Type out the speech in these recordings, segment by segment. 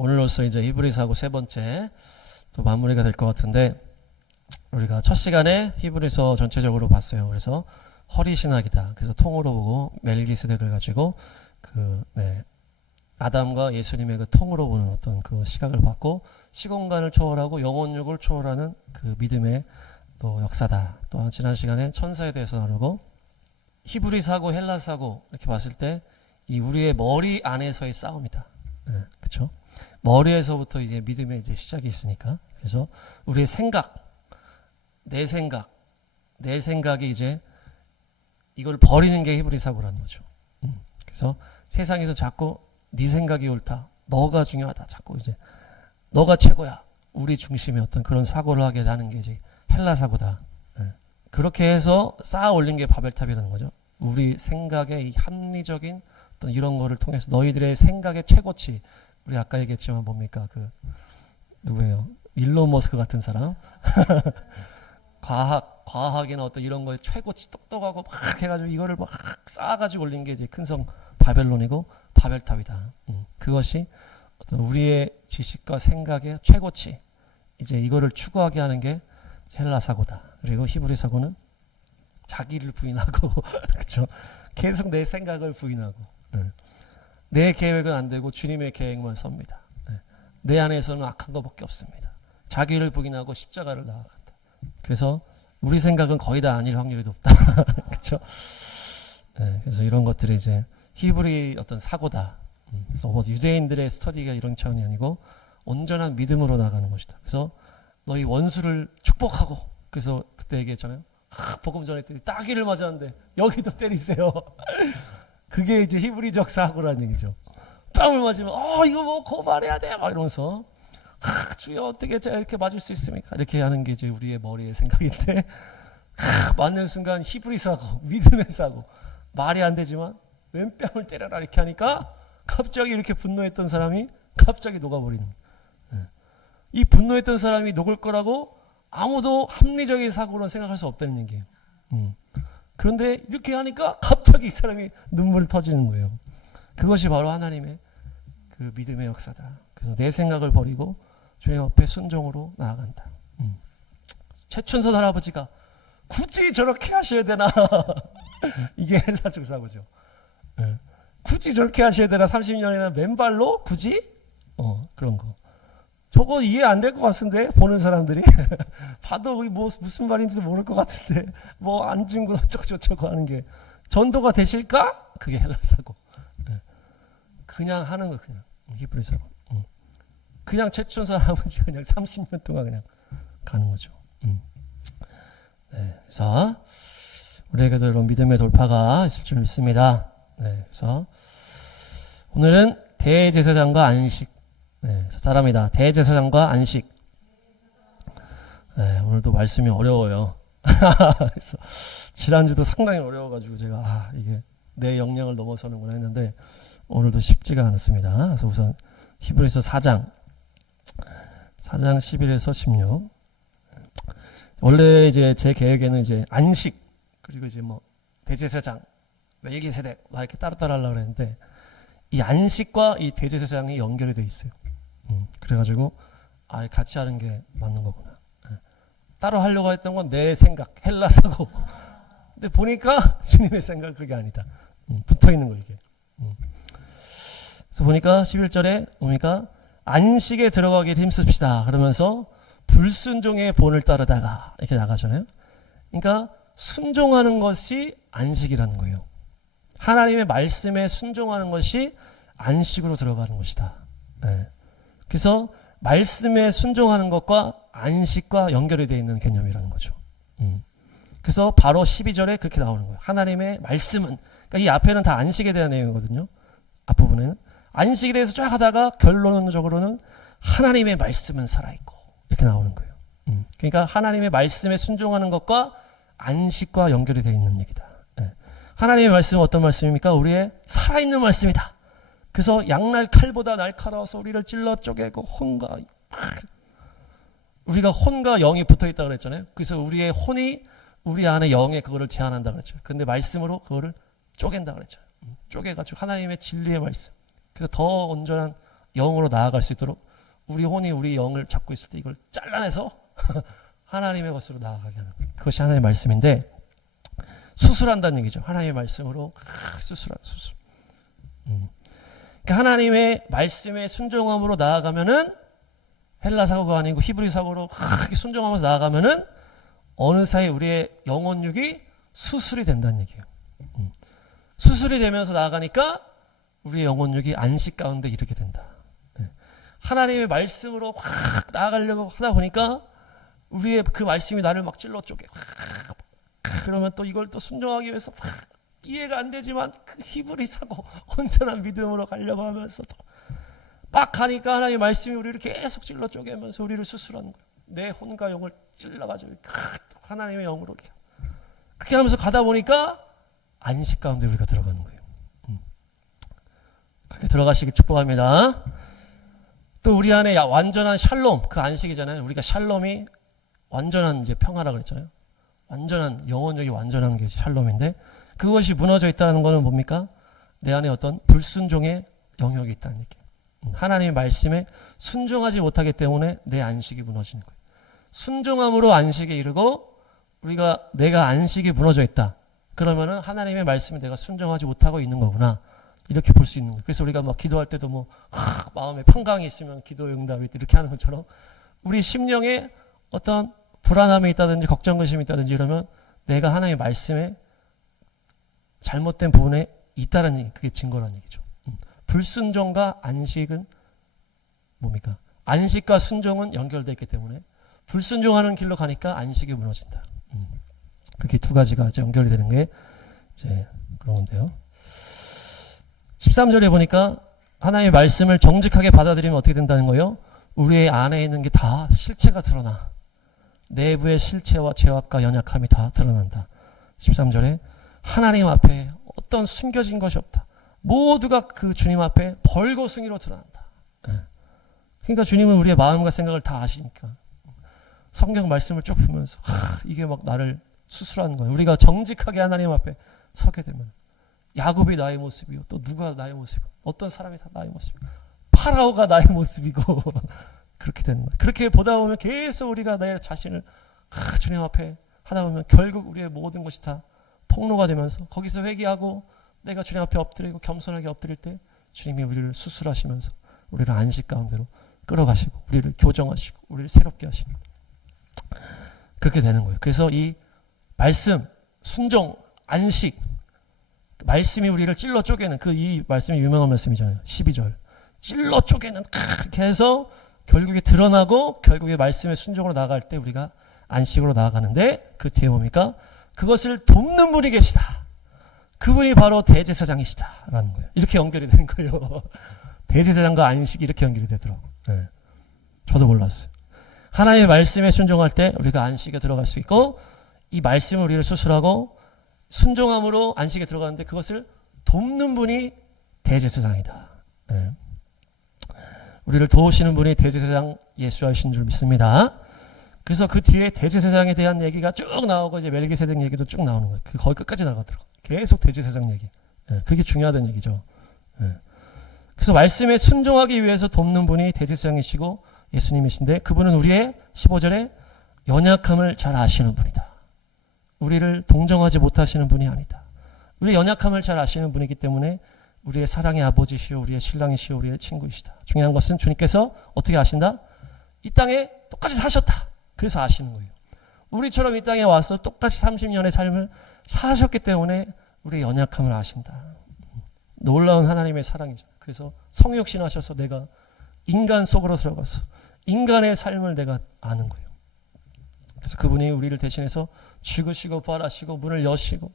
오늘로써 이제 히브리서하고 세 번째 또 마무리가 될 것 같은데, 우리가 첫 시간에 히브리서 전체적으로 봤어요. 그래서 허리 신학이다. 그래서 통으로 보고 멜기세덱을 가지고 아담과 예수님의 그 통으로 보는 어떤 그 시각을 받고, 시공간을 초월하고 영혼육을 초월하는 그 믿음의 또 역사다. 또 지난 시간에 천사에 대해서 나누고, 히브리서하고 헬라서하고 이렇게 봤을 때 이 우리의 머리 안에서의 싸움이다. 그렇죠? 머리에서부터 이제 믿음의 이제 시작이 있으니까. 그래서 우리의 생각, 내 생각이 이제 이걸 버리는 게 히브리서라는 거죠. 그래서 세상에서 자꾸 네 생각이 옳다, 너가 중요하다, 자꾸 이제 너가 최고야, 우리 중심의 어떤 그런 사고를 하게 하는 게 이제 헬라 사고다. 그렇게 해서 쌓아 올린 게 바벨탑이라는 거죠. 우리 생각의 이 합리적인 어떤 이런 거를 통해서 너희들의 생각의 최고치, 우리 아까 얘기했지만 뭡니까, 그 누구예요? 일론 머스크 같은 사람. 과학이나 어떤 이런 거에 최고치 똑똑하고 막 해가지고 이거를 막 쌓아가지고 올린 게 이제 큰성 바벨론이고 바벨탑이다. 그것이 어떤 우리의 지식과 생각의 최고치, 이제 이거를 추구하게 하는 게 헬라 사고다. 그리고 히브리 사고는 자기를 부인하고 그렇죠? 계속 내 생각을 부인하고, 내 계획은 안 되고 주님의 계획만 섭니다. 내 안에서는 악한 것밖에 없습니다. 자기를 부인하고 십자가를 나아간다. 그래서 우리 생각은 거의 다 아닐 확률이 높다. 그렇죠? 그래서 이런 것들이 이제 히브리 어떤 사고다. 그래서 뭐 유대인들의 스터디가 이런 차원이 아니고 온전한 믿음으로 나가는 것이다. 그래서 너희 원수를 축복하고, 그래서 그때 얘기했잖아요. 복음 전했더니 따귀를 맞았는데 여기도 때리세요. 그게 이제 히브리적 사고라는 얘기죠. 뺨을 맞으면 이거 뭐 고발해야 돼 막 이러면서, 주여 어떻게 제가 이렇게 맞을 수 있습니까? 이렇게 하는 게 이제 우리의 머리의 생각인데, 맞는 순간 히브리 사고, 믿음의 사고, 말이 안 되지만 왼 뺨을 때려라 이렇게 하니까 갑자기 이렇게 분노했던 사람이 갑자기 녹아버리는. 이 분노했던 사람이 녹을 거라고 아무도 합리적인 사고로는 생각할 수 없다는 얘기예요. 그런데 이렇게 하니까 갑자기 이 사람이 눈물 터지는 거예요. 그것이 바로 하나님의 그 믿음의 역사다. 그래서 내 생각을 버리고 주님 앞에 순종으로 나아간다. 최춘선 할아버지가 굳이 저렇게 하셔야 되나? 이게 헬라적 사고죠. 굳이 저렇게 하셔야 되나? 30년이나 맨발로 굳이? 그런 거. 저거 이해 안 될 것 같은데, 보는 사람들이. 봐도 뭐 무슨 말인지도 모를 것 같은데, 뭐 안 준 거 어쩌고저쩌고 하는 게 전도가 되실까? 그게 헬라 사고. 그냥 하는 거, 그냥 히브리 사고. 그냥 최춘선 할아버지 그냥 30년 동안 그냥 가는 거죠. 그래서 우리에게도 이런 믿음의 돌파가 있을 줄 믿습니다. 그래서 오늘은 대제사장과 안식. 잘합니다. 대제사장과 안식. 오늘도 말씀이 어려워요. 그래서 지난주도 상당히 어려워가지고 제가 이게 내 역량을 넘어서는구나 했는데 오늘도 쉽지가 않았습니다. 그래서 우선 히브리서 4장 11에서 16. 원래 이제 제 계획에는 이제 안식, 그리고 이제 뭐 대제사장, 멜기세덱 막 이렇게 따로따로 하려고 했는데, 이 안식과 이 대제사장이 연결이 돼 있어요. 그래가지고 같이 하는 게 맞는 거구나. 따로 하려고 했던 건 내 생각, 헬라 사고. 근데 보니까 주님의 생각 그게 아니다. 붙어 있는 거 이게. 그래서 보니까 11절에 보니까 안식에 들어가기를 힘씁시다. 그러면서 불순종의 본을 따르다가 이렇게 나가잖아요. 그러니까 순종하는 것이 안식이라는 거예요. 하나님의 말씀에 순종하는 것이 안식으로 들어가는 것이다. 그래서 말씀에 순종하는 것과 안식과 연결이 되어 있는 개념이라는 거죠. 그래서 바로 12절에 그렇게 나오는 거예요. 하나님의 말씀은, 그러니까 이 앞에는 다 안식에 대한 내용이거든요. 앞부분에는 안식에 대해서 쫙 하다가 결론적으로는 하나님의 말씀은 살아있고 이렇게 나오는 거예요. 그러니까 하나님의 말씀에 순종하는 것과 안식과 연결이 되어 있는 얘기다. 하나님의 말씀은 어떤 말씀입니까? 우리의 살아있는 말씀이다. 그래서 양날 칼보다 날카로워서 우리를 찔러 쪼개고 우리가 혼과 영이 붙어있다고 그랬잖아요. 그래서 우리의 혼이 우리 안에 영에 그거를 제한한다고 그랬죠. 근데 말씀으로 그거를 쪼갠다고 그랬죠. 쪼개가지고 하나님의 진리의 말씀. 그래서 더 온전한 영으로 나아갈 수 있도록 우리 혼이 우리 영을 잡고 있을 때 이걸 잘라내서 하나님의 것으로 나아가게 하는 거예요. 그것이 하나님의 말씀인데 수술한다는 얘기죠. 하나님의 말씀으로 수술. 그러니까 하나님의 말씀에 순종함으로 나아가면은 헬라 사고가 아니고 히브리 사고로 순종하면서 나아가면은 어느 사이 우리의 영혼육이 수술이 된다는 얘기예요. 수술이 되면서 나아가니까 우리의 영혼육이 안식 가운데 이르게 된다. 하나님의 말씀으로 확 나아가려고 하다 보니까 우리의 그 말씀이 나를 막 찔러 쪼개. 그러면 또 이걸 또 순종하기 위해서 이해가 안 되지만 그 히브리 사고 온전한 믿음으로 가려고 하면서 막 가니까 하나님의 말씀이 우리를 계속 찔러 쪼개면서 우리를 수술하는 거예요. 내 혼과 영을 찔러가지고 하나님의 영으로 이렇게 그렇게 하면서 가다 보니까 안식 가운데 우리가 들어가는 거예요. 그렇게 들어가시길 축복합니다. 또 우리 안에 완전한 샬롬, 그 안식이잖아요. 우리가 샬롬이 완전한 이제 평화라고 그랬잖아요. 완전한 영혼력이 완전한 게 샬롬인데 그것이 무너져 있다는 것은 뭡니까? 내 안에 어떤 불순종의 영역이 있다는 얘기예요. 하나님의 말씀에 순종하지 못하기 때문에 내 안식이 무너지는 거예요. 순종함으로 안식에 이르고 내가 안식이 무너져 있다. 그러면은 하나님의 말씀에 내가 순종하지 못하고 있는 거구나. 이렇게 볼 수 있는 거예요. 그래서 우리가 막 기도할 때도 마음에 평강이 있으면 기도 응답이 이렇게 하는 것처럼 우리 심령에 어떤 불안함이 있다든지 걱정 근심이 있다든지 이러면 내가 하나님의 말씀에 잘못된 부분에 있다는 얘기, 그게 증거라는 얘기죠. 불순종과 안식은 뭡니까? 안식과 순종은 연결되어 있기 때문에 불순종하는 길로 가니까 안식이 무너진다. 그렇게 두 가지가 이제 연결이 되는 게 이제 그런 건데요. 13절에 보니까 하나님의 말씀을 정직하게 받아들이면 어떻게 된다는 거예요? 우리의 안에 있는 게 다 실체가 드러나. 내부의 실체와 죄악과 연약함이 다 드러난다. 13절에 하나님 앞에 어떤 숨겨진 것이 없다. 모두가 그 주님 앞에 벌거숭이로 드러난다. 그러니까 주님은 우리의 마음과 생각을 다 아시니까 성경 말씀을 쭉 보면서 이게 막 나를 수술하는 거예요. 우리가 정직하게 하나님 앞에 서게 되면 야곱이 나의 모습이고 또 누가 나의 모습이고 어떤 사람이 다 나의 모습이고 파라오가 나의 모습이고 그렇게 되는 거예요. 그렇게 보다 보면 계속 우리가 내 자신을 주님 앞에 하다 보면 결국 우리의 모든 것이 다 폭로가 되면서 거기서 회개하고 내가 주님 앞에 엎드리고 겸손하게 엎드릴 때 주님이 우리를 수술하시면서 우리를 안식 가운데로 끌어가시고 우리를 교정하시고 우리를 새롭게 하시는 거예요. 그렇게 되는 거예요. 그래서 이 말씀, 순종, 안식 말씀이 우리를 찔러 쪼개는 이 말씀이 유명한 말씀이잖아요. 12절 찔러 쪼개는 그렇게 해서 결국에 드러나고 결국에 말씀의 순종으로 나아갈 때 우리가 안식으로 나아가는데 그 뒤에 뭡니까? 그것을 돕는 분이 계시다. 그분이 바로 대제사장이시다 라는 거예요. 이렇게 연결이 되는 거예요. 대제사장과 안식이 이렇게 연결이 되더라고요. 네. 저도 몰랐어요. 하나님의 말씀에 순종할 때 우리가 안식에 들어갈 수 있고 이 말씀을 우리를 수술하고 순종함으로 안식에 들어가는데 그것을 돕는 분이 대제사장이다. 네. 우리를 도우시는 분이 대제사장 예수하신 줄 믿습니다. 그래서 그 뒤에 대제사장에 대한 얘기가 쭉 나오고 이제 멜기세덱 얘기도 쭉 나오는 거예요. 거기 끝까지 나가더라고요. 계속 대제사장 얘기. 네. 그게 중요하다는 얘기죠. 네. 그래서 말씀에 순종하기 위해서 돕는 분이 대제사장이시고 예수님이신데 그분은 우리의 15절에 연약함을 잘 아시는 분이다. 우리를 동정하지 못하시는 분이 아니다. 우리의 연약함을 잘 아시는 분이기 때문에 우리의 사랑의 아버지시오, 우리의 신랑이시오, 우리의 친구이시다. 중요한 것은 주님께서 어떻게 아신다? 이 땅에 똑같이 사셨다. 그래서 아시는 거예요. 우리처럼 이 땅에 와서 똑같이 30년의 삶을 사셨기 때문에 우리의 연약함을 아신다. 놀라운 하나님의 사랑이죠. 그래서 성육신하셔서 내가 인간 속으로 들어가서 인간의 삶을 내가 아는 거예요. 그래서 그분이 우리를 대신해서 죽으시고 부활하시고 문을 여시고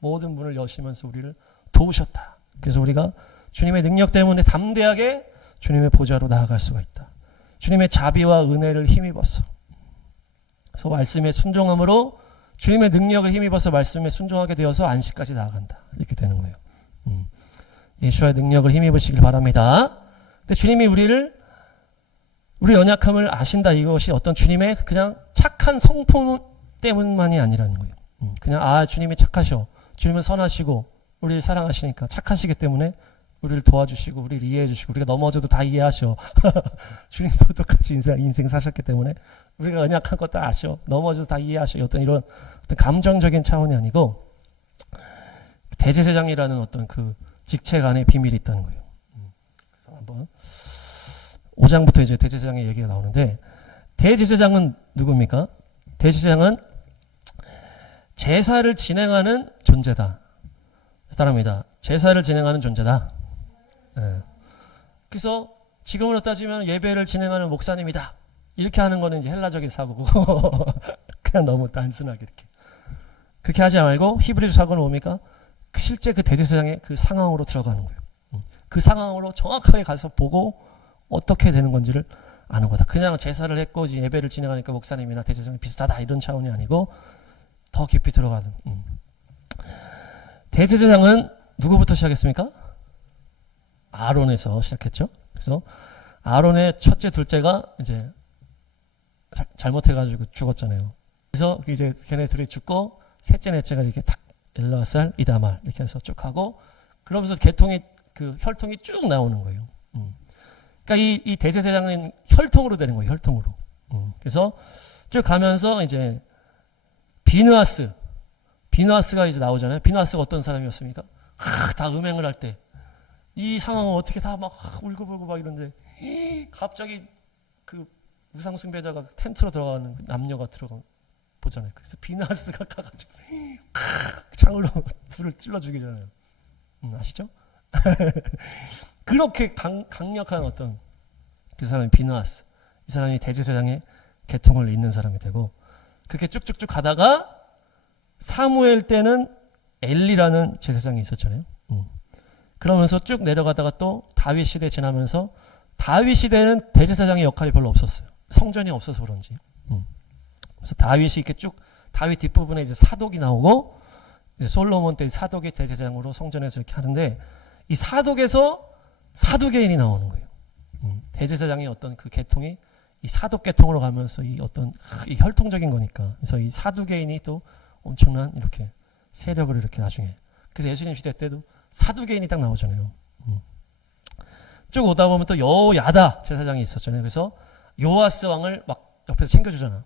모든 문을 여시면서 우리를 도우셨다. 그래서 우리가 주님의 능력 때문에 담대하게 주님의 보좌로 나아갈 수가 있다. 주님의 자비와 은혜를 힘입어서 그래서 말씀에 순종함으로 주님의 능력을 힘입어서 말씀에 순종하게 되어서 안식까지 나아간다. 이렇게 되는 거예요. 예수와의 능력을 힘입으시길 바랍니다. 근데 주님이 우리 연약함을 아신다. 이것이 어떤 주님의 그냥 착한 성품 때문만이 아니라는 거예요. 그냥 주님이 착하셔. 주님은 선하시고 우리를 사랑하시니까 착하시기 때문에 우리를 도와주시고 우리를 이해해 주시고 우리가 넘어져도 다 이해하셔. 주님도 똑같이 인생 사셨기 때문에 우리가 연약한 것도 아셔. 넘어져도 다 이해하셔. 어떤 이런 어떤 감정적인 차원이 아니고 대제사장이라는 어떤 그 직책 안에 비밀이 있다는 거예요. 그래서 한번 5장부터 이제 대제사장의 얘기가 나오는데 대제사장은 누굽니까? 대제사장은 제사를 진행하는 존재다. 사람이다. 제사를 진행하는 존재다. 네. 그래서 지금으로 따지면 예배를 진행하는 목사님이다. 이렇게 하는 거는 이제 헬라적인 사고고 그냥 너무 단순하게 이렇게 그렇게 하지 말고 히브리서 사고는 뭡니까? 실제 그 대제사장의 그 상황으로 들어가는 거예요. 그 상황으로 정확하게 가서 보고 어떻게 되는 건지를 아는 거다. 그냥 제사를 했고 이제 예배를 진행하니까 목사님이나 대제사장이 비슷하다 이런 차원이 아니고 더 깊이 들어가는. 대제사장은 누구부터 시작했습니까? 아론에서 시작했죠. 그래서 아론의 첫째, 둘째가 이제 잘못해가지고 죽었잖아요. 그래서 이제 걔네 둘이 죽고 셋째, 넷째가 이렇게 탁 엘라살, 이다말 이렇게 해서 쭉 하고 그러면서 계통이 그 혈통이 쭉 나오는 거예요. 그러니까 이 대제사장은 혈통으로 되는 거예요. 혈통으로. 그래서 쭉 가면서 이제 비느하스가 이제 나오잖아요. 비느하스가 어떤 사람이었습니까? 다 음행을 할 때 이 상황을 어떻게 다 막 울고불고 막 이런데 갑자기 그 우상숭배자가 텐트로 들어가는 남녀가 들어가 보잖아요. 그래서 비느하스가 가가지고 창으로 불을 찔러 죽이잖아요. 아시죠? 그렇게 강력한 어떤 그 사람이 비느하스. 이 사람이 대제사장의 계통을 잇는 사람이 되고 그렇게 쭉쭉쭉 가다가 사무엘 때는 엘리라는 제사장이 있었잖아요. 그러면서 쭉 내려가다가 또 다윗 시대 지나면서 다윗 시대는 대제사장의 역할이 별로 없었어요. 성전이 없어서 그런지. 그래서 다윗이 이렇게 쭉 다윗 뒷부분에 이제 사독이 나오고 이제 솔로몬 때 사독이 대제사장으로 성전에서 이렇게 하는데 이 사독에서 사두개인이 나오는 거예요. 대제사장의 어떤 그 계통이 이 사독 계통으로 가면서 이 어떤 이 혈통적인 거니까. 그래서 이 사두개인이 또 엄청난 이렇게 세력을 이렇게 나중에. 그래서 예수님 시대 때도 사두개인이 딱 나오잖아요. 쭉 오다 보면 또 여호야다 제사장이 있었잖아요. 그래서 요아스 왕을 막 옆에서 챙겨주잖아.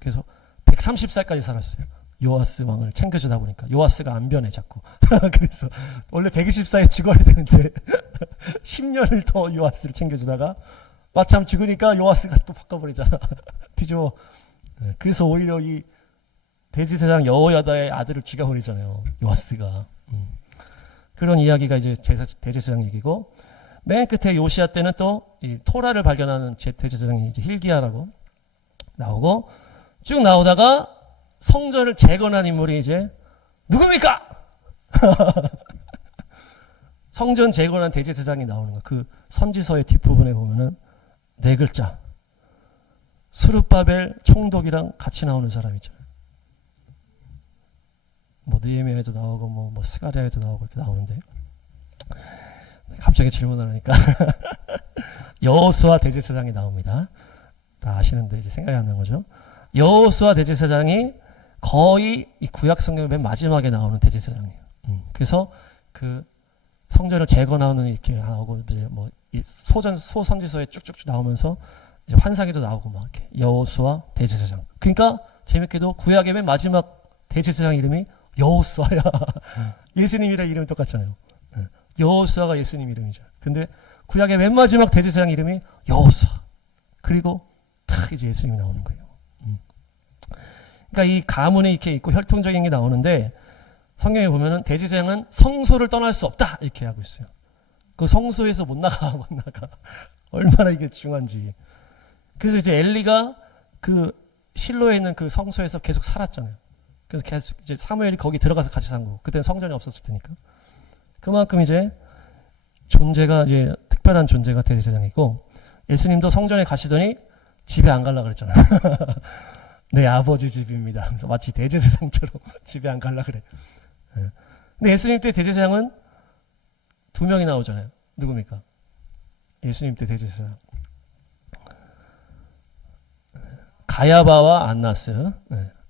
그래서 130살까지 살았어요. 요아스 왕을 챙겨주다 보니까 요아스가 안 변해 자꾸. 그래서 원래 120살에 죽어야 되는데 10년을 더 요아스를 챙겨주다가 마침 죽으니까 요아스가 또 바꿔버리잖아. 뒤집어. 그래서 오히려 이 대제사장 여호야다의 아들을 죽여버리잖아요. 요아스가. 그런 이야기가 이제 대제사장 얘기고 맨 끝에 요시야 때는 또 이 토라를 발견하는 대제사장이 이제 hil기야라고 나오고 쭉 나오다가 성전을 재건한 인물이 이제 누굽니까? 성전 재건한 대제사장이 나오는 거. 그 선지서의 뒷부분에 보면은 네 글자. 수르바벨 총독이랑 같이 나오는 사람 있잖아요. 뭐 느헤미야에도 나오고 뭐 스가랴에도 나오고 이렇게 나오는데 갑자기 질문을 하니까 여호수아 대제사장이 나옵니다. 다 아시는데 이제 생각이 안 나는 거죠. 여호수아 대제사장이 거의 이 구약 성경의 맨 마지막에 나오는 대제사장이에요. 그래서 그 성전을 재건하는 이렇게 나오고 이제 뭐 이 소선지서에 쭉쭉쭉 나오면서 이제 환상에도 나오고 막 이렇게 여호수아 대제사장. 그러니까 재밌게도 구약의 맨 마지막 대제사장 이름이 여호수아야. 예수님이랑 이름이 똑같잖아요. 여호수아가 예수님 이름이죠. 근데 구약의 맨 마지막 대제사장 이름이 여호수아. 그리고 탁 이제 예수님이 나오는 거예요. 그러니까 이 가문에 이렇게 있고 혈통적인 게 나오는데 성경에 보면은 대제사장은 성소를 떠날 수 없다 이렇게 하고 있어요. 그 성소에서 못 나가. 얼마나 이게 중요한지. 그래서 이제 엘리가 그 실로에 있는 그 성소에서 계속 살았잖아요. 그래서 계속 이제 사무엘이 거기 들어가서 같이 산 거고 그때는 성전이 없었을 테니까. 그만큼 이제 존재가 이제 특별한 존재가 대제사장이고 예수님도 성전에 가시더니 집에 안 가려고 그랬잖아요. 내 아버지 집입니다. 그래서 마치 대제사장처럼 집에 안 가려고 그래. 근데 예수님 때 대제사장은 2명이 나오잖아요. 누굽니까? 예수님 때 대제사장. 가야바와 안나스.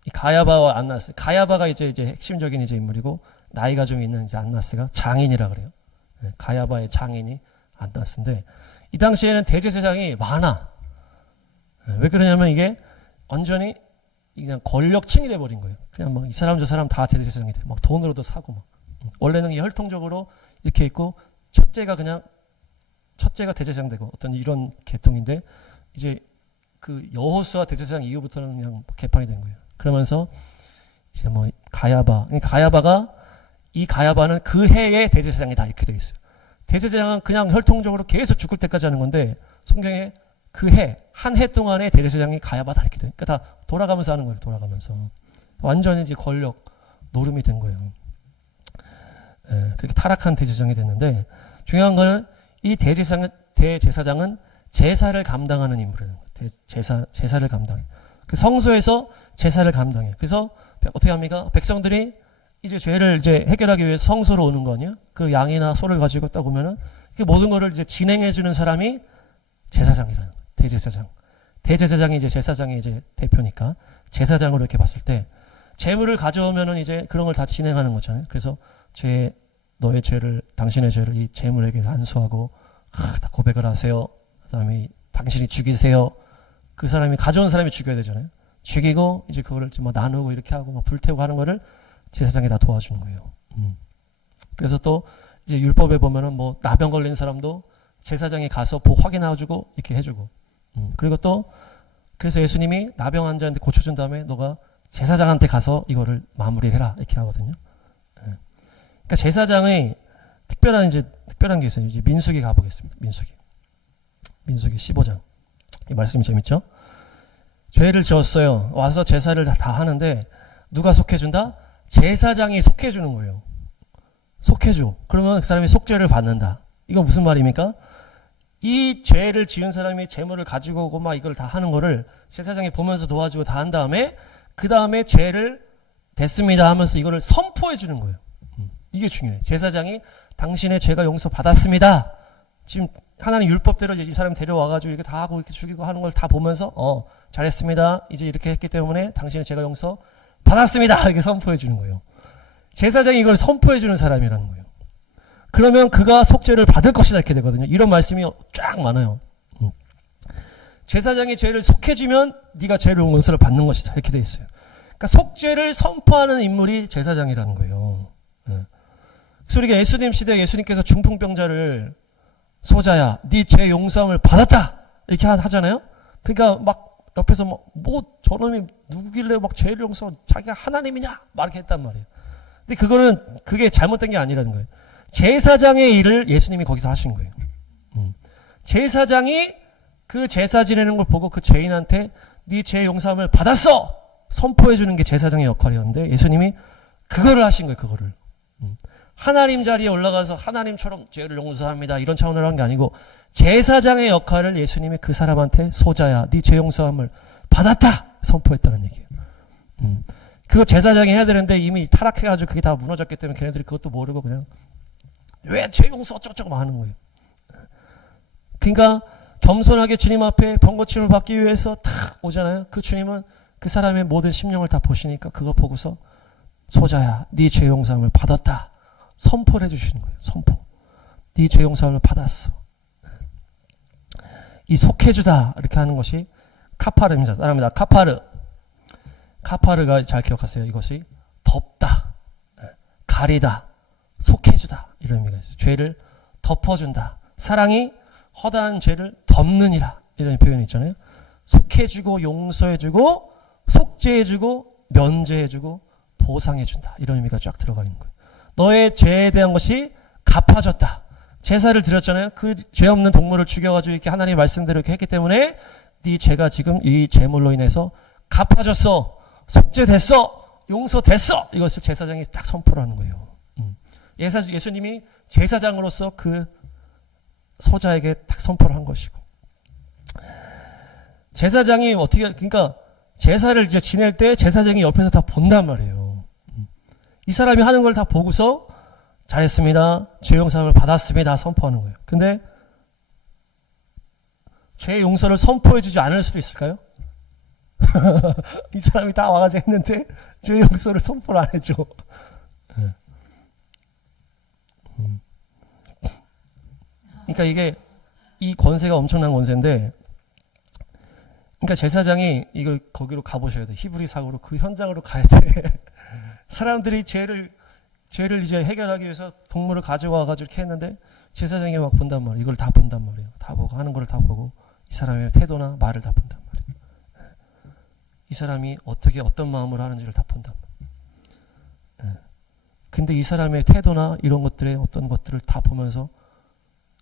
이 가야바와 안나스. 가야바가 이제 핵심적인 이제 인물이고 나이가 좀 있는 이제 안나스가 장인이라 그래요. 가야바의 장인이 안나스인데 이 당시에는 대제사장이 많아. 왜 그러냐면 이게 완전히 그냥 권력층이 돼버린 거예요. 그냥 뭐 이 사람 저 사람 다 대제사장이 돼. 막 돈으로도 사고 막. 원래는 혈통적으로 이렇게 있고 첫째가 대제사장 되고 어떤 이런 계통인데 이제 그 여호수아 대제사장 이후부터는 그냥 개판이 된 거예요. 그러면서 이제 뭐 가야바가 이 가야바는 그 해의 대제사장이다 이렇게 돼 있어요. 대제사장은 그냥 혈통적으로 계속 죽을 때까지 하는 건데 성경에 그 한 해 동안의 대제사장이 가야바다 이렇게 돼. 그러니까 다 돌아가면서 하는 거예요. 돌아가면서 완전히 이제 권력 노름이 된 거예요. 그렇게 타락한 대제사장이 됐는데 중요한 거는 이 대제사장은 제사를 감당하는 인물이에요. 제사를 감당해. 그 성소에서 제사를 감당해. 그래서 어떻게 합니까? 백성들이 이제 죄를 이제 해결하기 위해 성소로 오는 거 아니야? 그 양이나 소를 가지고 딱 오면은 그 모든 거를 이제 진행해 주는 사람이 제사장이라는 거예요. 대제사장. 대제사장이 이제 제사장의 이제 대표니까 제사장으로 이렇게 봤을 때 재물을 가져오면은 이제 그런 걸 다 진행하는 거잖아요. 그래서 너의 죄를 당신의 죄를 이 재물에게 안수하고 다 고백을 하세요. 그다음에 당신이 죽이세요. 그 사람이 가져온 사람이 죽여야 되잖아요. 죽이고 이제 그거를 뭐 나누고 이렇게 하고 막 불태우고 하는 거를 제사장이 다 도와주는 거예요. 그래서 또 이제 율법에 보면은 뭐 나병 걸린 사람도 제사장이 가서 확인해주고 이렇게 해주고. 그리고 또 그래서 예수님이 나병 환자한테 고쳐준 다음에 너가 제사장한테 가서 이거를 마무리해라 이렇게 하거든요. 그러니까 제사장의 특별한 게 있어요. 이제 민수기 가보겠습니다. 민수기 15장. 이 말씀이 재밌죠? 죄를 지었어요. 와서 제사를 다 하는데 누가 속해준다? 제사장이 속해주는 거예요. 속해줘. 그러면 그 사람이 속죄를 받는다. 이건 무슨 말입니까? 이 죄를 지은 사람이 재물을 가지고 오고 막 이걸 다 하는 거를 제사장이 보면서 도와주고 다 한 다음에 그 다음에 죄를 됐습니다 하면서 이거를 선포해 주는 거예요. 이게 중요해요. 제사장이 당신의 죄가 용서받았습니다. 지금 하나님 율법대로 이 사람 데려와가지고 이렇게 다 하고 이렇게 죽이고 하는 걸 다 보면서 잘했습니다. 이제 이렇게 했기 때문에 당신의 죄가 용서받았습니다. 이렇게 선포해 주는 거예요. 제사장이 이걸 선포해 주는 사람이라는 거예요. 그러면 그가 속죄를 받을 것이다 이렇게 되거든요. 이런 말씀이 쫙 많아요. 제사장이 죄를 속해주면 네가 죄를 용서를 받는 것이다 이렇게 돼 있어요. 그러니까 속죄를 선포하는 인물이 제사장이라는 거예요. 그래서 우리가 예수님 시대에 예수님께서 중풍병자를 소자야 네 죄 용서함을 받았다 이렇게 하잖아요. 그러니까 막 옆에서 뭐 저놈이 누구길래 막 죄를 용서 자기가 하나님이냐 막 이렇게 했단 말이에요. 근데 그게 잘못된 게 아니라는 거예요. 제사장의 일을 예수님이 거기서 하신 거예요. 제사장이 그 제사 지내는 걸 보고 그 죄인한테 네 죄 용서함을 받았어 선포해 주는 게 제사장의 역할이었는데 예수님이 그거를 하신 거예요. 그거를 하나님 자리에 올라가서 하나님처럼 죄를 용서합니다 이런 차원으로 한 게 아니고 제사장의 역할을 예수님이 그 사람한테 소자야 네 죄 용서함을 받았다 선포했다는 얘기예요. 그거 제사장이 해야 되는데 이미 타락해가지고 그게 다 무너졌기 때문에 걔네들이 그것도 모르고 그냥 왜 죄 용서 어쩌고저쩌고 하는 거예요. 그러니까 겸손하게 주님 앞에 번거침을 받기 위해서 탁 오잖아요. 그 주님은 그 사람의 모든 심령을 다 보시니까 그거 보고서 소자야 네 죄 용서함을 받았다 선포를 해주시는 거예요. 선포. 네 죄 용서함을 받았어. 이 속해주다 이렇게 하는 것이 카파르입니다. 따라합니다. 카파르가 잘 기억하세요. 이것이 덮다, 가리다, 속해주다 이런 의미가 있어요. 죄를 덮어준다. 사랑이 허다한 죄를 덮느니라 이런 표현이 있잖아요. 속해주고 용서해주고 속죄해주고 면제해주고 보상해준다 이런 의미가 쫙 들어가 있는 거예요. 너의 죄에 대한 것이 갚아졌다. 제사를 드렸잖아요. 그 죄 없는 동물을 죽여가지고 이렇게 하나님의 말씀대로 이렇게 했기 때문에 네 죄가 지금 이 제물로 인해서 갚아졌어. 속죄됐어. 용서됐어. 이것을 제사장이 딱 선포를 하는 거예요. 예수님이 제사장으로서 그 소자에게 딱 선포를 한 것이고 제사장이 그러니까 제사를 이제 지낼 때 제사장이 옆에서 다 본단 말이에요. 이 사람이 하는 걸 다 보고서 잘했습니다. 죄 용서를 받았습니다. 선포하는 거예요. 근데 죄 용서를 선포해 주지 않을 수도 있을까요? 이 사람이 다 와가지고 했는데 죄 용서를 선포를 안 해줘. 그러니까 이게 이 권세가 엄청난 권세인데, 그러니까 제사장이 이거 거기로 가보셔야 돼. 히브리 사고로 그 현장으로 가야 돼. 사람들이 죄를 이제 해결하기 위해서 동물을 가져와가지고 이렇게 했는데 제사장이 막 본단 말이에요. 이걸 다 본단 말이에요. 다 보고 하는 걸 다 보고 이 사람의 태도나 말을 다 본단 말이에요. 이 사람이 어떻게 어떤 마음으로 하는지를 다 본단 말이에요. 근데 이 사람의 태도나 이런 것들의 어떤 것들을 다 보면서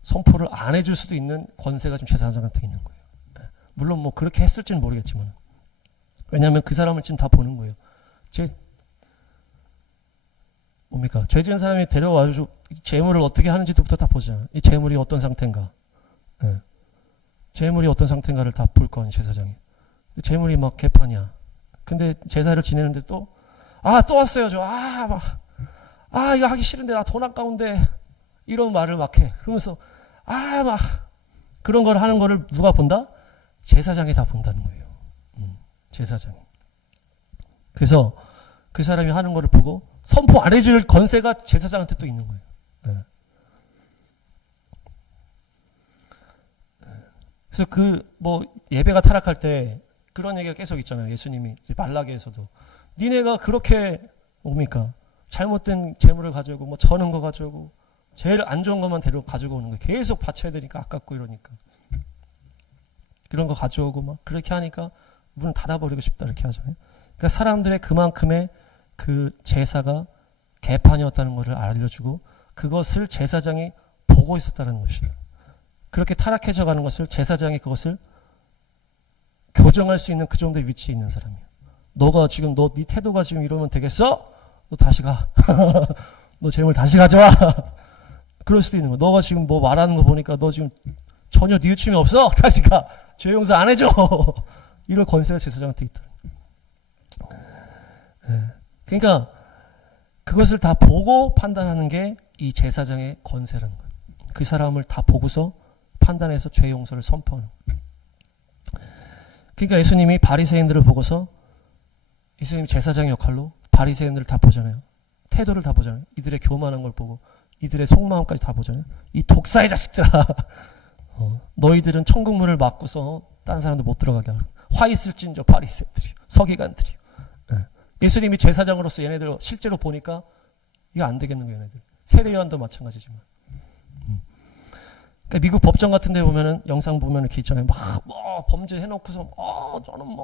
선포를 안 해줄 수도 있는 권세가 지금 제사장한테 있는 거예요. 물론 뭐 그렇게 했을지는 모르겠지만, 왜냐하면 그 사람을 지금 다 보는 거예요. 뭡니까? 죄 지은 사람이 데려와가지고 재물을 어떻게 하는지부터 다 보잖아요. 이 재물이 어떤 상태인가, 재물이 어떤 상태인가를 다 볼 거 아니에요, 제사장이. 재물이 막 개판이야. 근데 제사를 지내는데 또 왔어요, 이거 하기 싫은데, 나 돈 아까운데, 이런 말을 막 해. 그러면서, 막, 그런 걸 하는 거를 누가 본다? 제사장이 다 본다는 거예요. 제사장이. 그래서 그 사람이 하는 거를 보고 선포 안 해줄 권세가 제사장한테 또 있는 거예요. 그래서 예배가 타락할 때 그런 얘기가 계속 있잖아요. 예수님이 말라기에서도 니네가 그렇게 뭡니까? 잘못된 재물을 가져오고 뭐 저는 거 가져오고 제일 안 좋은 것만 가지고 오는 거예요. 계속 바쳐야 되니까 아깝고 이러니까. 그런 거 가져오고 막 그렇게 하니까 문을 닫아버리고 싶다 이렇게 하잖아요. 그러니까 사람들의 그만큼의 그 제사가 개판이었다는 것을 알려주고 그것을 제사장이 보고 있었다는 것이에요. 그렇게 타락해져 가는 것을 제사장이 그것을 교정할 수 있는 그 정도의 위치에 있는 사람이에요. 너가 지금 네 태도가 지금 이러면 되겠어? 너 다시 가. 너 재물 다시 가져와. 그럴 수도 있는 거야. 너가 지금 뭐 말하는 거 보니까 너 지금 전혀 뉘우침이 없어? 다시 가. 죄 용서 안 해줘. 이럴 권세가 제사장한테 있다. 그러니까 그것을 다 보고 판단하는 게 이 제사장의 권세라는 거예요. 그 사람을 다 보고서 판단해서 죄 용서를 선포하는 거예요. 그러니까 예수님이 바리새인들을 보고서 예수님이 제사장의 역할로 바리새인들을 다 보잖아요. 태도를 다 보잖아요. 이들의 교만한 걸 보고 이들의 속마음까지 다 보잖아요. 이 독사의 자식들아. 너희들은 천국문을 막고서 다른 사람들 못 들어가게 하고 화 있을진저 바리새인들이 서기관들이. 예수님이 제사장으로서 얘네들 실제로 보니까 이거 안 되겠는 거예요. 얘네들. 세례요한도 마찬가지지만. 그러니까 미국 법정 같은 데 보면은 영상 보면은 이렇게 있잖아요. 막 범죄 해놓고서 저는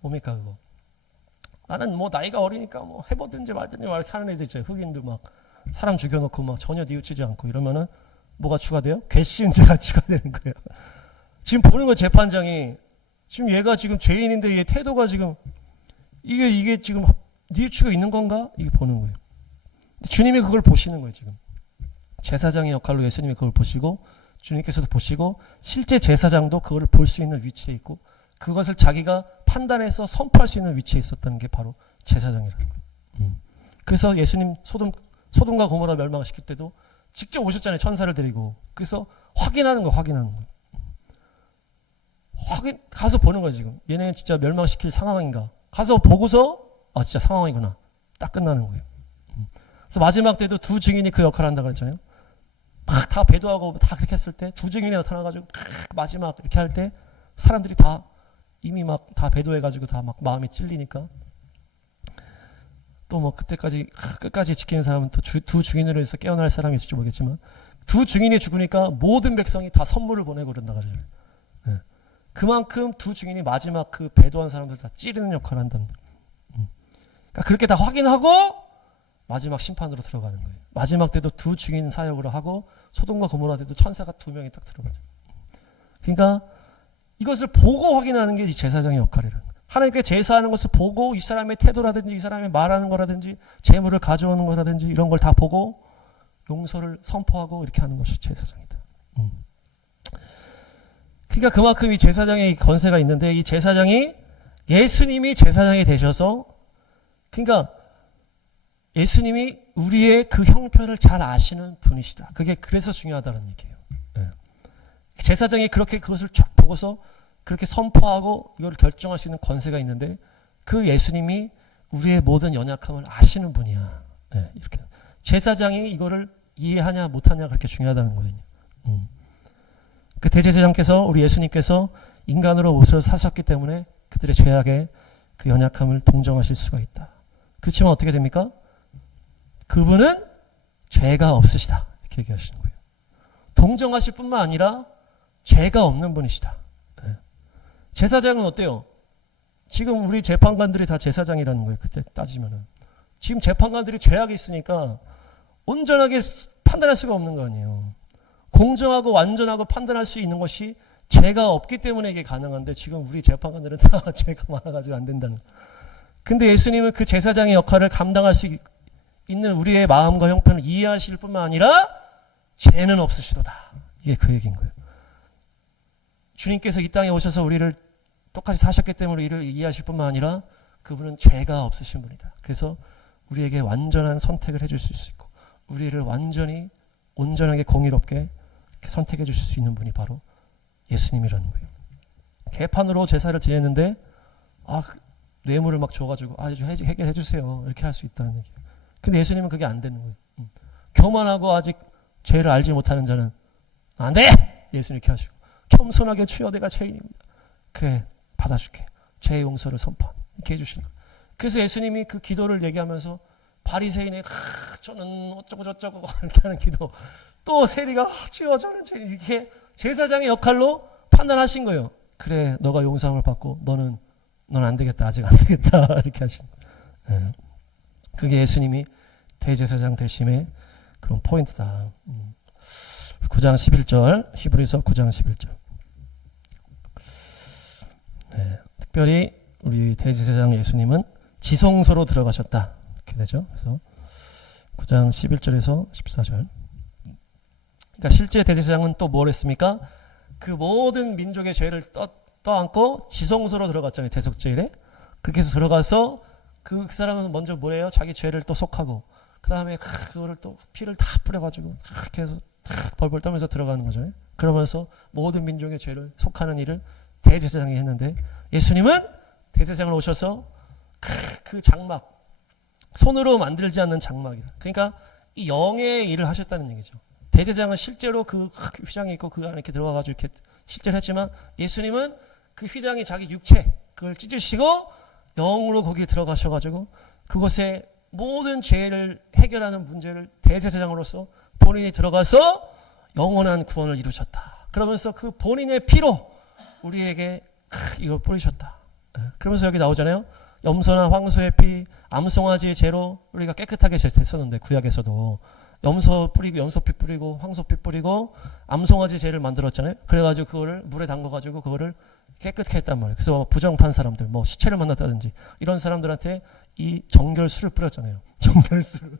뭡니까 그거. 나는 뭐 나이가 어리니까 뭐 해보든지 말든지 막 이렇게 하는 애들 있잖아요. 흑인들 막 사람 죽여놓고 막 전혀 뉘우치지 않고 이러면은 뭐가 추가돼요? 괘씸죄가 추가되는 거예요. 지금 보는 거 재판장이 지금 얘가 지금 죄인인데 얘 태도가 지금 이게 지금 뉘우치고 있는 건가? 이게 보는 거예요. 주님이 그걸 보시는 거예요, 지금. 제사장의 역할로 예수님이 그걸 보시고 주님께서도 보시고 실제 제사장도 그걸 볼 수 있는 위치에 있고 그것을 자기가 판단해서 선포할 수 있는 위치에 있었다는 게 바로 제사장이라는 거예요. 그래서 예수님 소돔과 고모라 멸망시킬 때도 직접 오셨잖아요. 천사를 데리고. 그래서 확인하는 거. 가서 보는 거예요, 지금. 얘네 진짜 멸망시킬 상황인가. 가서 보고서 진짜 상황이구나. 딱 끝나는 거예요. 그래서 마지막 때도 두 증인이 그 역할을 한다고 했잖아요. 막 다 배도하고 다 그렇게 했을 때 두 증인이 나타나가지고 마지막 이렇게 할 때 사람들이 다 이미 막 다 배도해가지고 다 막 마음이 찔리니까 또 뭐 그때까지 끝까지 지키는 사람은 또 두 증인으로 해서 깨어날 사람이 있을지 모르겠지만 두 증인이 죽으니까 모든 백성이 다 선물을 보내고 그런다 그러죠. 그만큼 두 증인이 마지막 그 배도한 사람들 다 찌르는 역할을 한다는. 그러니까 그렇게 다 확인하고 마지막 심판으로 들어가는 거예요. 마지막 때도 두 증인 사역으로 하고 소돔과 고모라 때도 천사가 2명이 딱 들어가죠. 그러니까 이것을 보고 확인하는 게 제사장의 역할이라는 거예요. 하나님께 제사하는 것을 보고 이 사람의 태도라든지 이 사람의 말하는 거라든지 재물을 가져오는 거라든지 이런 걸 다 보고 용서를 선포하고 이렇게 하는 것이 제사장이다. 그러니까 그만큼 이 제사장의 권세가 있는데 이 제사장이 예수님이 제사장이 되셔서 그러니까 예수님이 우리의 그 형편을 잘 아시는 분이시다. 그게 그래서 중요하다는 얘기예요. 제사장이 그렇게 그것을 쫙 보고서 그렇게 선포하고 이걸 결정할 수 있는 권세가 있는데 그 예수님이 우리의 모든 연약함을 아시는 분이야. 이렇게 제사장이 이거를 이해하냐 못하냐 그렇게 중요하다는 거예요. 그 대제사장께서 우리 예수님께서 인간으로 오셔서 사셨기 때문에 그들의 죄악의 그 연약함을 동정하실 수가 있다. 그렇지만 어떻게 됩니까? 그분은 죄가 없으시다. 이렇게 얘기하시는 거예요. 동정하실 뿐만 아니라 죄가 없는 분이시다. 제사장은 어때요? 지금 우리 재판관들이 다 제사장이라는 거예요. 그때 따지면은. 지금 재판관들이 죄악이 있으니까 온전하게 판단할 수가 없는 거 아니에요. 공정하고 완전하고 판단할 수 있는 것이 죄가 없기 때문에 이게 가능한데 지금 우리 재판관들은 다 죄가 많아가지고 안 된다는. 근데 예수님은 그 제사장의 역할을 감당할 수 있는 우리의 마음과 형편을 이해하실 뿐만 아니라 죄는 없으시도다. 이게 그 얘기인 거예요. 주님께서 이 땅에 오셔서 우리를 똑같이 사셨기 때문에 이를 이해하실 뿐만 아니라 그분은 죄가 없으신 분이다. 그래서 우리에게 완전한 선택을 해주실 수 있고 우리를 완전히 온전하게 공의롭게 선택해 주실 수 있는 분이 바로 예수님이라는 거예요. 개판으로 제사를 지냈는데 뇌물을 막 줘가지고 좀 해결해 주세요. 이렇게 할 수 있다는 얘기예요. 근데 예수님은 그게 안 되는 거예요. 교만하고 아직 죄를 알지 못하는 자는 안 돼! 예수님 이렇게 하시고 겸손하게 주여 내가 죄인입니다. 그래 받아줄게. 죄의 용서를 선포 이렇게 해주시는 거예요. 그래서 예수님이 그 기도를 얘기하면서 바리새인이 저는 어쩌고 저쩌고 이렇게 하는 기도 또 세리가 주여 저는 죄인 이렇게 제사장의 역할로 판단하신 거예요. 그래 너가 용서함을 받고 넌 안 되겠다. 아직 안 되겠다. 이렇게 하신 거예요. 그게 예수님이 대제사장 되심의 그런 포인트다. 9장 11절 히브리서 9장 11절 특별히 우리 대제사장 예수님은 지성소로 들어가셨다. 이렇게 되죠. 그래서 9장 11절에서 14절 그러니까 실제 대제사장은 또 뭘 했습니까? 그 모든 민족의 죄를 떠안고 지성소로 들어갔잖아요. 대속죄일에. 그렇게 해서 들어가서 그 사람은 먼저 뭐예요? 자기 죄를 또 속하고 그 다음에 그거를 또 피를 다 뿌려가지고 그렇게 해서 벌벌 떨면서 들어가는 거죠. 그러면서 모든 민족의 죄를 속하는 일을 대제사장이 했는데 예수님은 대제사장을 오셔서 그 장막 손으로 만들지 않는 장막이라. 그러니까 이 영의 일을 하셨다는 얘기죠. 대제사장은 실제로 그 휘장이 있고 그 안에 이렇게 들어가가지고 이렇게 실제로 했지만 예수님은 그 휘장이 자기 육체 그걸 찢으시고 영으로 거기에 들어가셔가지고 그곳에 모든 죄를 해결하는 문제를 대제사장으로서 본인이 들어가서 영원한 구원을 이루셨다. 그러면서 그 본인의 피로 우리에게 이걸 뿌리셨다. 그러면서 여기 나오잖아요. 염소나 황소의 피, 암송아지의 죄로 우리가 깨끗하게 됐었는데 구약에서도 염소 뿌리고 염소피 뿌리고 황소피 뿌리고 암송아지 죄를 만들었잖아요. 그래가지고 그거를 물에 담가가지고 그거를 깨끗게 했단 말이에요. 그래서 부정판 사람들 뭐 시체를 만났다든지 이런 사람들한테 이 정결수를 뿌렸잖아요. 정결수를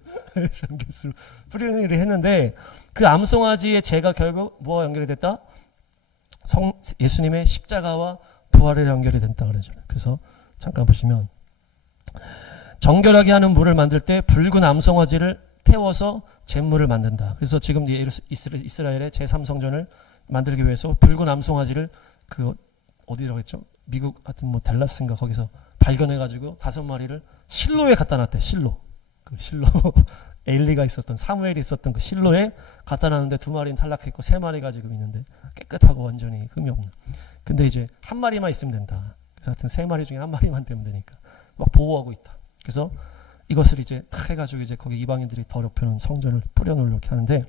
뿌리는 일을 했는데 그 암송아지의 죄가 결국 뭐와 연결이 됐다? 예수님의 십자가와 부활에 연결이 된다 그러잖아요. 그래서 잠깐 보시면 정결하게 하는 물을 만들 때 붉은 암송아지를 태워서 잿물을 만든다. 그래서 지금 이스라엘의 제3성전을 만들기 위해서 붉은 암송아지를 그 어디라고 했죠? 미국 하여튼 뭐 댈러스인가 거기서 발견해가지고 5마리를 실로에 갖다 놨대. 실로. 그 실로 엘리가 있었던 사무엘이 있었던 그 실로에 갖다 놨는데 2마리는 탈락했고 3마리가 지금 있는데 깨끗하고 완전히 흠이 없는. 근데 이제 1마리만 있으면 된다. 그래서 하여튼 3마리 중에 1마리만 되면 되니까 막 보호하고 있다. 그래서 이것을 이제 탁 해가지고 이제 거기 이방인들이 더럽혀놓은 성전을 뿌려놓으려고 이렇게 하는데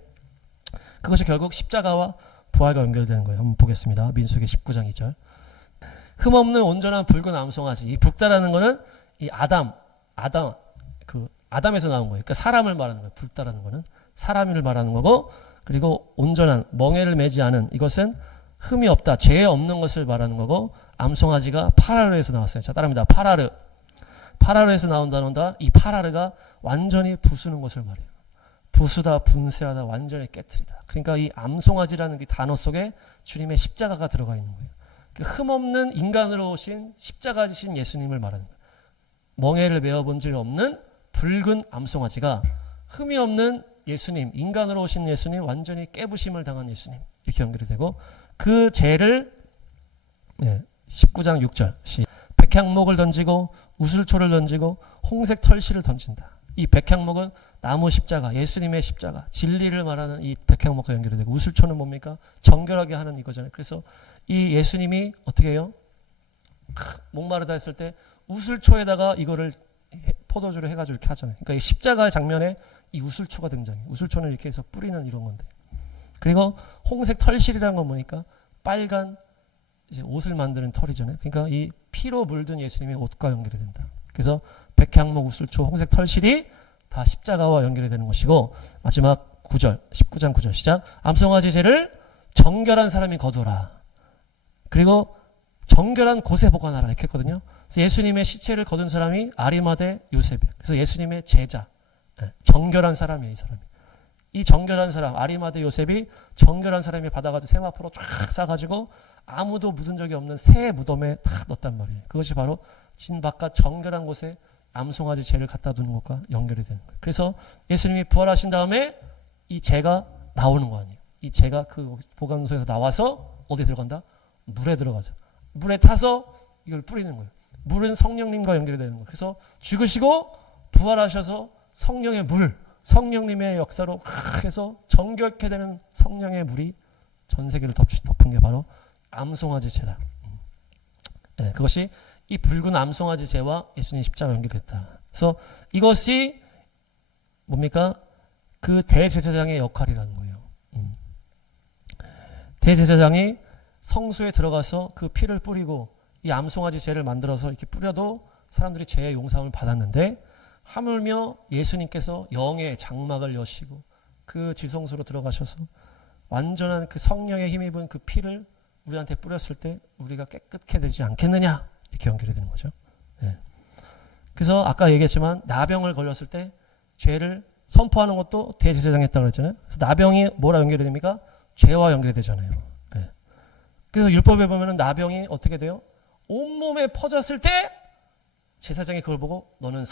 그것이 결국 십자가와 부활과 연결되는 거예요. 한번 보겠습니다. 민수기 19장 2절. 흠없는 온전한 붉은 암송아지. 이 붉다라는 거는 이 아담에서 나온 거예요. 그러니까 사람을 말하는 거예요. 붉다라는 거는 사람을 말하는 거고 그리고 온전한 멍에를 매지 않은 이것은 흠이 없다. 죄 없는 것을 말하는 거고 암송아지가 파라르에서 나왔어요. 자, 따라합니다. 파라르에서 나온 단어다. 이 파라르가 완전히 부수는 것을 말해요. 부수다, 분쇄하다, 완전히 깨트리다. 그러니까 이 암송아지라는 이 단어 속에 주님의 십자가가 들어가 있는 거예요. 그 흠없는 인간으로 오신 십자가지신 예수님을 말하는 거예요. 멍에를 메어본 적 없는 붉은 암송아지가 흠이 없는 예수님, 인간으로 오신 예수님, 완전히 깨부심을 당한 예수님 이렇게 연결이 되고 그 죄를 19장 6절 백향목을 던지고 우슬초를 던지고 홍색 털실을 던진다. 이 백향목은 나무 십자가, 예수님의 십자가, 진리를 말하는 이 백향목과 연결이 되고, 우슬초는 뭡니까? 정결하게 하는 이거잖아요. 그래서 이 예수님이 어떻게 해요? 목마르다 했을 때 우슬초에다가 이거를 포도주를 해가지고 이렇게 하잖아요. 그러니까 이 십자가의 장면에 이 우슬초가 등장해요. 우슬초는 이렇게 해서 뿌리는 이런 건데. 그리고 홍색 털실이라는 건 뭐니까? 빨간 이제 옷을 만드는 털이잖아요. 그러니까 이 피로 물든 예수님의 옷과 연결이 된다. 그래서 백향목, 우슬초, 홍색 털실이 다 십자가와 연결이 되는 것이고, 마지막 9절, 19장 9절 시작. 암송아지 죄를 정결한 사람이 거두라. 그리고 정결한 곳에 보관하라 이렇게 했거든요. 그래서 예수님의 시체를 거둔 사람이 아리마대 요셉이에요. 그래서 예수님의 제자, 정결한 사람이에요. 이 사람이. 이 정결한 사람, 아리마대 요셉이 정결한 사람이 받아가지고 세마포로 쫙 싸가지고 아무도 묻은 적이 없는 새 무덤에 탁 넣었단 말이에요. 그것이 바로 진 바깥 정결한 곳에 암송아지 죄를 갖다 두는 것과 연결이 되는 거예요. 그래서 예수님이 부활하신 다음에 이 죄가 나오는 거 아니에요. 이 죄가 그 보관소에서 나와서 어디에 들어간다? 물에 들어가죠. 물에 타서 이걸 뿌리는 거예요. 물은 성령님과 연결이 되는 거예요. 그래서 죽으시고 부활하셔서 성령의 물, 성령님의 역사로 해서 정결케 되는 성령의 물이 전 세계를 덮은 게 바로 암송아지 죄다. 네, 그것이 이 붉은 암송아지 죄와 예수님 십자가 연결됐다. 그래서 이것이 뭡니까? 그 대제사장의 역할이라는 거예요. 대제사장이 성소에 들어가서 그 피를 뿌리고 이 암송아지 죄를 만들어서 이렇게 뿌려도 사람들이 죄의 용서함을 받았는데, 하물며 예수님께서 영의 장막을 여시고 그 지성소로 들어가셔서 완전한 그 성령의 힘입은 그 피를 우리한테 뿌렸을 때 우리가 깨끗게 되지 않겠느냐, 이렇게 연결이 되는 거죠. 네. 그래서 아까 얘기했지만 나병을 걸렸을 때 죄를 선포하는 것도 대제사장이 했다고 그랬잖아요. 그래서 나병이 뭐라 연결이 됩니까? 죄와 연결이 되잖아요. 네. 그래서 율법에 보면 나병이 어떻게 돼요? 온몸에 퍼졌을 때 제사장이 그걸 보고 너는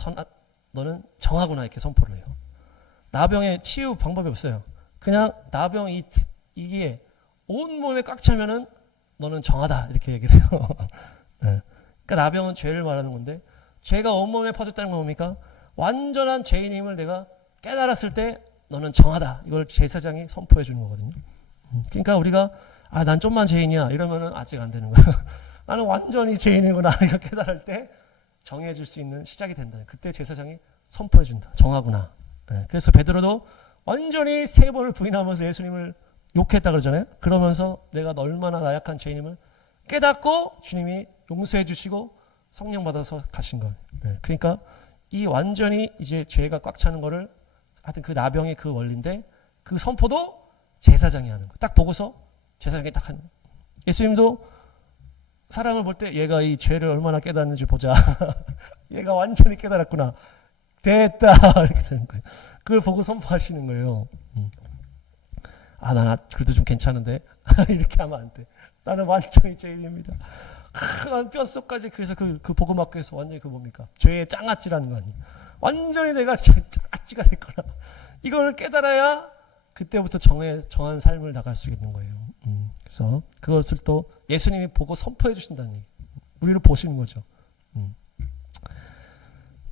정하구나 이렇게 선포를 해요. 나병의 치유 방법이 없어요. 그냥 나병 이게 온몸에 꽉 차면은 너는 정하다 이렇게 얘기를 해요. 네. 그러니까 나병은 죄를 말하는 건데, 죄가 온몸에 퍼졌다는 건 뭡니까? 완전한 죄인임을 내가 깨달았을 때 너는 정하다, 이걸 제사장이 선포해 주는 거거든요. 그러니까 우리가 난 좀만 죄인이야 이러면은 아직 안 되는 거야. 나는 완전히 죄인이구나 이걸 깨달을 때 정해질 수 있는 시작이 된다. 그때 제사장이 선포해 준다. 정하구나. 네. 그래서 베드로도 완전히 3번을 부인하면서 예수님을 욕했다 그러잖아요. 그러면서 내가 얼마나 나약한 죄인임을 깨닫고 주님이 용서해 주시고 성령 받아서 가신 거예요. 네. 그러니까 이 완전히 이제 죄가 꽉 차는 거를, 하여튼 그 나병의 그 원리인데, 그 선포도 제사장이 하는 거예요. 딱 보고서 제사장이 딱 하는 거예요. 예수님도 사람을 볼 때 얘가 이 죄를 얼마나 깨닫는지 보자. 얘가 완전히 깨달았구나. 됐다. 이렇게 되는 거예요. 그걸 보고 선포하시는 거예요. 난 그래도 좀 괜찮은데. 이렇게 하면 안 돼. 나는 완전히 죄인입니다. 난 뼛속까지. 그래서 그 복음학교에서 완전히 그 뭡니까? 죄의 짱아찌라는 거 아니에요. 완전히 내가 짱아찌가 됐구나. 이걸 깨달아야 그때부터 정한 삶을 나갈 수 있는 거예요. 그래서 그것을 또 예수님이 보고 선포해 주신다는 얘기. 우리를 보시는 거죠.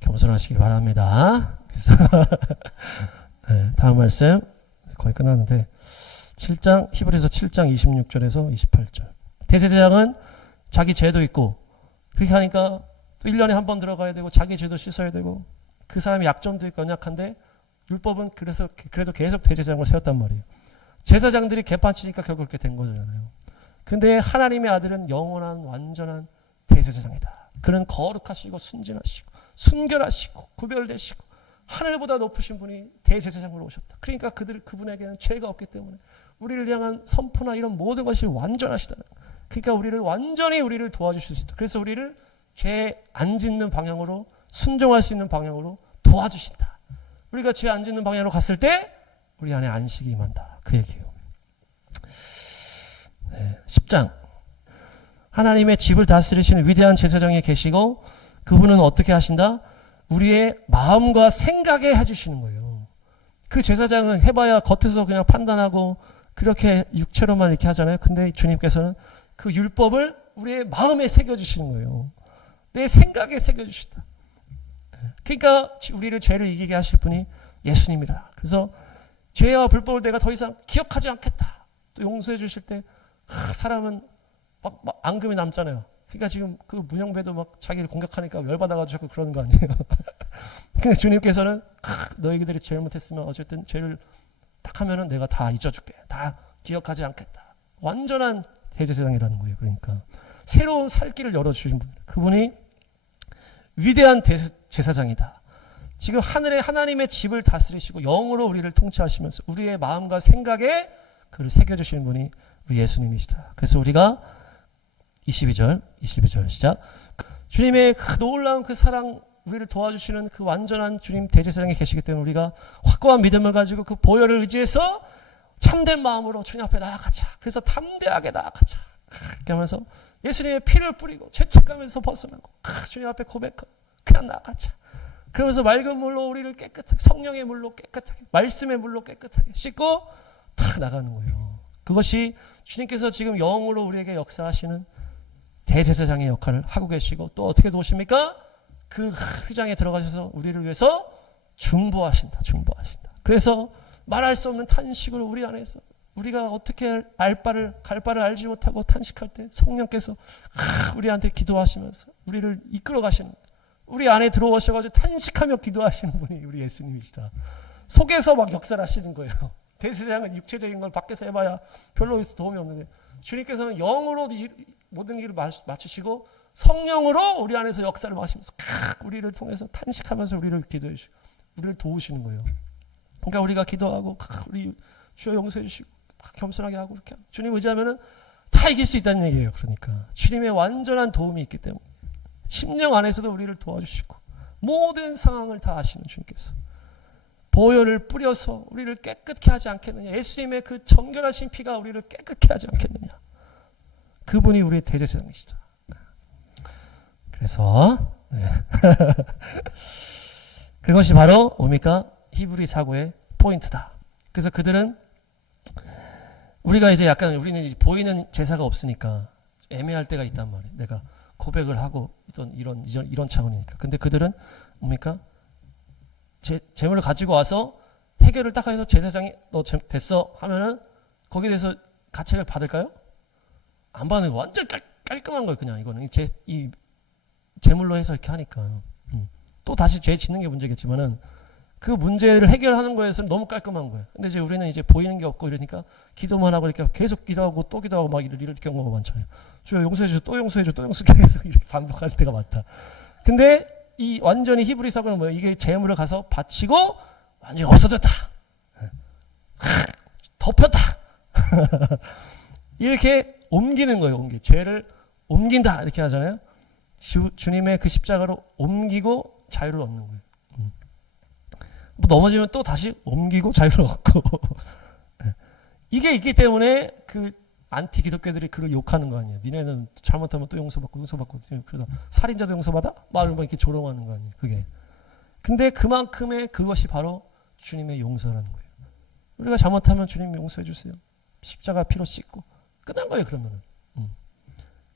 겸손하시기 바랍니다. 그래서 네, 다음 말씀 거의 끝났는데, 히브리서 7장 26절에서 28절. 대제사장은 자기 죄도 있고, 그렇게 하니까 또 1년에 한 번 들어가야 되고 자기 죄도 씻어야 되고, 그 사람이 약점도 있고 연약한데, 율법은 그래도 계속 대제사장을 세웠단 말이에요. 제사장들이 개판치니까 결국 그렇게 된 거잖아요. 근데 하나님의 아들은 영원한 완전한 대제사장이다. 그는 거룩하시고 순진하시고 순결하시고 구별되시고 하늘보다 높으신 분이 대제사장으로 오셨다. 그러니까 그분에게는 죄가 없기 때문에 우리를 향한 선포나 이런 모든 것이 완전하시다. 그러니까 우리를 도와주실 수 있다. 그래서 우리를 죄 안 짓는 방향으로, 순종할 수 있는 방향으로 도와주신다. 우리가 죄 안 짓는 방향으로 갔을 때 우리 안에 안식이 임한다. 그 얘기예요. 네, 10장. 하나님의 집을 다스리시는 위대한 제사장이 계시고, 그분은 어떻게 하신다? 우리의 마음과 생각에 해주시는 거예요. 그 제사장은 해봐야 겉에서 그냥 판단하고 그렇게 육체로만 이렇게 하잖아요. 근데 주님께서는 그 율법을 우리의 마음에 새겨주시는 거예요. 내 생각에 새겨주시다. 그러니까 우리를 죄를 이기게 하실 분이 예수님이라. 그래서 죄와 불법을 내가 더 이상 기억하지 않겠다. 또 용서해 주실 때 사람은 막 앙금이 남잖아요. 그러니까 지금 그 문영배도 막 자기를 공격하니까 열받아가지고 그러는 거 아니에요. 근데 주님께서는 너희들이 잘못했으면 어쨌든 죄를 딱 하면은 내가 다 잊어줄게. 다 기억하지 않겠다. 완전한 대제사장이라는 거예요. 그러니까 새로운 살 길을 열어주신 분, 그분이 위대한 제사장이다. 지금 하늘에 하나님의 집을 다스리시고 영으로 우리를 통치하시면서 우리의 마음과 생각에 그를 새겨주시는 분이 우리 예수님이시다. 그래서 우리가 22절 시작. 주님의 그 놀라운 그 사랑, 우리를 도와주시는 그 완전한 주님 대제사장이 계시기 때문에 우리가 확고한 믿음을 가지고 그 보혈을 의지해서 참된 마음으로 주님 앞에 나아가자. 그래서 담대하게 나아가자. 이렇게 하면서 예수님의 피를 뿌리고 죄책감에서 벗어나고 주님 앞에 고백하고 그냥 나아가자. 그러면서 맑은 물로 우리를 깨끗하게, 성령의 물로 깨끗하게, 말씀의 물로 깨끗하게 씻고 탁 나가는 거예요. 그것이 주님께서 지금 영으로 우리에게 역사하시는 대제사장의 역할을 하고 계시고, 또 어떻게 도우십니까? 그 휘장에 들어가셔서 우리를 위해서 중보하신다. 그래서 말할 수 없는 탄식으로 우리 안에서 우리가 어떻게 갈 바를 알지 못하고 탄식할 때 성령께서 우리한테 기도하시면서 우리를 이끌어 가시는, 우리 안에 들어오셔가지고 탄식하며 기도하시는 분이 우리 예수님이시다. 속에서 막 역사를 하시는 거예요. 대제사장은 육체적인 걸 밖에서 해봐야 별로 도움이 없는데, 주님께서는 영으로 모든 길을 맞추시고 성령으로 우리 안에서 역사를 하시면서 우리를 통해서 탄식하면서 우리를 기도해 주시고 우리를 도우시는 거예요. 그러니까 우리가 기도하고 우리 주여 용서해 주시고 겸손하게 하고 이렇게 주님 의지하면은 다 이길 수 있다는 얘기예요. 그러니까 주님의 완전한 도움이 있기 때문에 심령 안에서도 우리를 도와주시고 모든 상황을 다 아시는 주님께서 보혈을 뿌려서 우리를 깨끗게 하지 않겠느냐. 예수님의 그 정결하신 피가 우리를 깨끗게 하지 않겠느냐. 그분이 우리의 대제사장이시다. 그래서 그것이 바로 뭡니까? 히브리 사고의 포인트다. 그래서 그들은 우리가 이제 약간 우리는 이제 보이는 제사가 없으니까 애매할 때가 있단 말이에요. 내가 고백을 하고 이런 차원이니까. 근데 그들은 뭡니까? 재물을 가지고 와서 해결을 딱 해서 제사장이 너 됐어 하면은 거기에 대해서 가책을 받을까요? 안 받는 거 완전 깔끔한 거예요. 그냥 이거는 이 재물로 해서 이렇게 하니까 또 다시 죄 짓는 게 문제겠지만은 그 문제를 해결하는 거에서는 너무 깔끔한 거예요. 근데 이제 우리는 이제 보이는 게 없고 이러니까 기도만 하고 이렇게 계속 기도하고 또 기도하고 막 이럴 경우가 많잖아요. 주여 용서해 줘, 또 용서해 줘, 또 용서해 줘 계속 이렇게 반복할 때가 많다. 근데 이 완전히 히브리 사고는 뭐예요? 이게 재물을 가서 바치고 완전히 없어졌다, 덮였다 이렇게 옮기는 거예요. 죄를 옮긴다 이렇게 하잖아요. 주님의 그 십자가로 옮기고 자유를 얻는 거예요. 뭐 넘어지면 또 다시 옮기고 자유를 얻고 이게 있기 때문에 그 안티 기독교들이 그를 욕하는 거 아니에요. 니네는 잘못하면 또 용서받고 그래서 살인자도 용서받아? 막 이렇게 조롱하는 거 아니에요. 그게. 근데 그만큼의 그것이 바로 주님의 용서라는 거예요. 우리가 잘못하면 주님 용서해 주세요. 십자가 피로 씻고 끝난 거예요. 그러면은.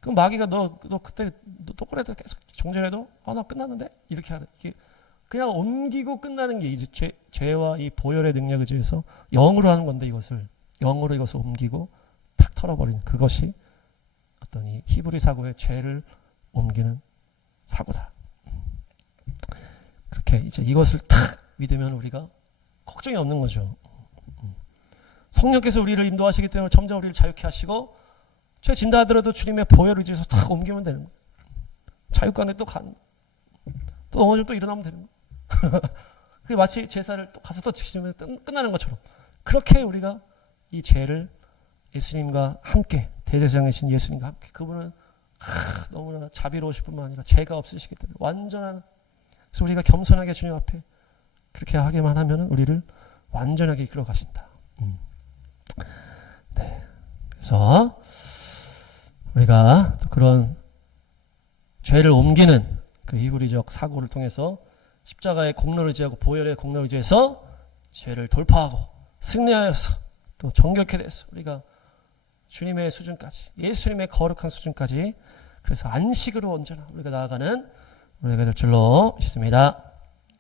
그럼 마귀가 너 그때 또 그래도 계속 종전해도 나 끝났는데 이렇게 하래. 이게 그냥 옮기고 끝나는 게 이제 죄와 이 보혈의 능력에 의해서 영으로 하는 건데, 이것을 영으로 이것을 옮기고 탁 털어버리는 그것이 어떤 이 히브리 사고의 죄를 옮기는 사고다. 그렇게 이제 이것을 탁 믿으면 우리가 걱정이 없는 거죠. 성령께서 우리를 인도하시기 때문에 점점 우리를 자유케 하시고 죄 진다 하더라도 주님의 보혈을 의지해서 탁 옮기면 되는 거예요. 자유관에 또 가는 거예요. 또 넘어지면 또 일어나면 되는 거예요. 그게 마치 제사를 또 가서 또 지키면 끝나는 것처럼 그렇게 우리가 이 죄를 예수님과 함께, 대제사장이신 예수님과 함께, 그분은 너무나 자비로우실 뿐만 아니라 죄가 없으시기 때문에 완전한, 그래서 우리가 겸손하게 주님 앞에 그렇게 하기만 하면 우리를 완전하게 이끌어 가신다. 네. 그래서 우리가 또 그런 죄를 옮기는 그 히브리적 사고를 통해서 십자가의 공로를 의지하고 보혈의 공로를 의지해서 죄를 돌파하고 승리하여서 또 정결케 돼서 우리가 주님의 수준까지, 예수님의 거룩한 수준까지, 그래서 안식으로 언제나 우리가 나아가는 우리가 될 줄로 믿습니다.